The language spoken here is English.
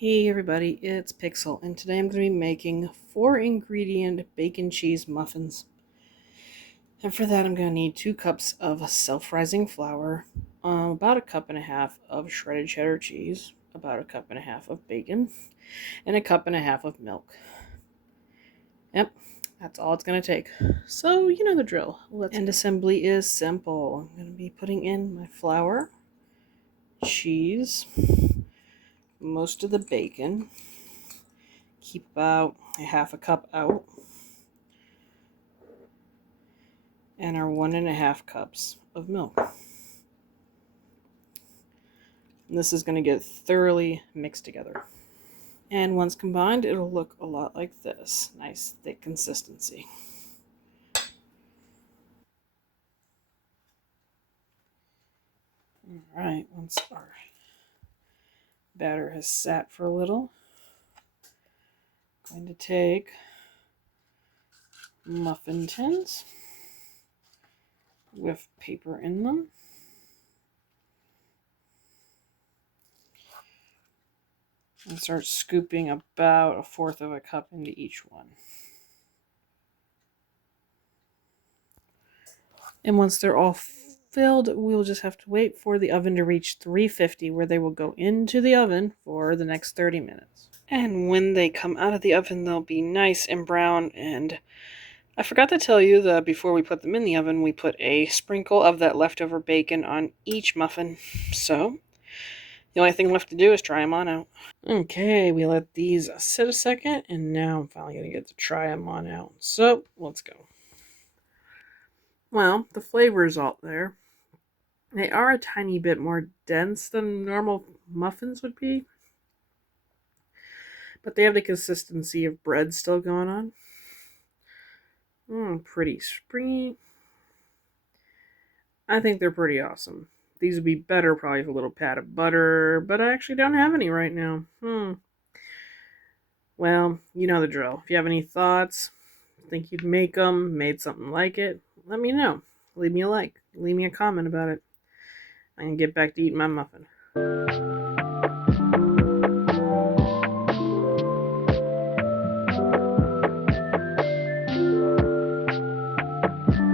Hey everybody, it's Pixel, and today I'm going to be making 4-ingredient bacon cheese muffins. And for that I'm going to need 2 cups of self-rising flour, about a cup and a half of shredded cheddar cheese, about a cup and a half of bacon, and a cup and a half of milk. Yep, that's all it's going to take. So you know the drill. And assembly is simple. I'm going to be putting in my flour, cheese, most of the bacon. Keep about a half a cup out, and our 1.5 cups of milk. And this is going to get thoroughly mixed together. And once combined, it'll look a lot like this. Nice thick consistency. Alright, once our batter has sat for a little, I'm going to take muffin tins with paper in them. And start scooping about 1/4 of a cup into each one. And once they're all filled, we'll just have to wait for the oven to reach 350, where they will go into the oven for the next 30 minutes. And when they come out of the oven, they'll be nice and brown. And I forgot to tell you that before we put them in the oven, we put a sprinkle of that leftover bacon on each muffin. So the only thing left to do is try them on out. Okay, we let these sit a second, and now I'm finally going to get to try them on out. So let's go. Well, the flavor is all there. They are a tiny bit more dense than normal muffins would be, but they have the consistency of bread still going on. Pretty springy. I think they're pretty awesome. These would be better probably with a little pat of butter, but I actually don't have any right now. Well, you know the drill. If you have any thoughts, think you'd make them, made something like it, let me know. Leave me a like. Leave me a comment about it. I can get back to eating my muffin.